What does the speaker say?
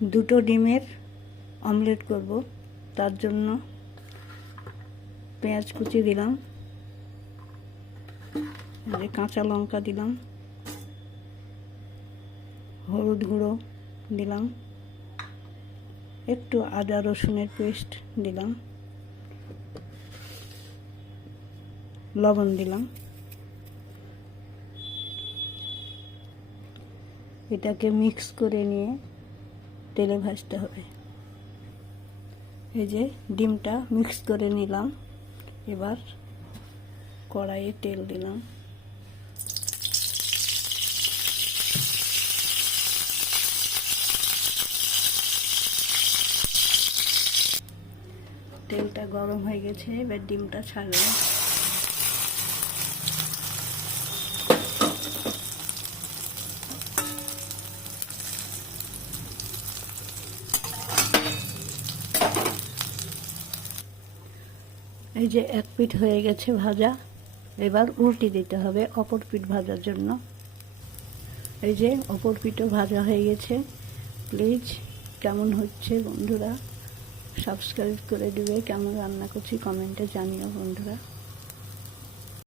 দুটো ডিমের অমলেট করব, তার জন্য পেঁয়াজ কুচি দিলাম, কাঁচা লঙ্কা দিলাম, হলুদ গুঁড়ো দিলাম, একটু আদা রসুনের পেস্ট দিলাম, লবণ দিলাম। এটাকে মিক্স করে নিয়ে তেলে ভাজতে হবে। এই যে ডিমটা মিক্স করে নিলাম, এবার কড়াইয়ে তেল দিলাম, তেলটা গরম হয়ে গেছে, এবার ডিমটা ছাড়লাম। এই যে এক পিঠ হয়ে গেছে ভাজা, এবার উল্টে দিতে হবে অপর পিঠ ভাজার জন্য। এই যে অপর পিঠও ভাজা হয়ে গেছে। প্লিজ কেমন হচ্ছে বন্ধুরা সাবস্ক্রাইব করে দিবে, কেমন রান্না করছি কমেন্টে জানিও বন্ধুরা।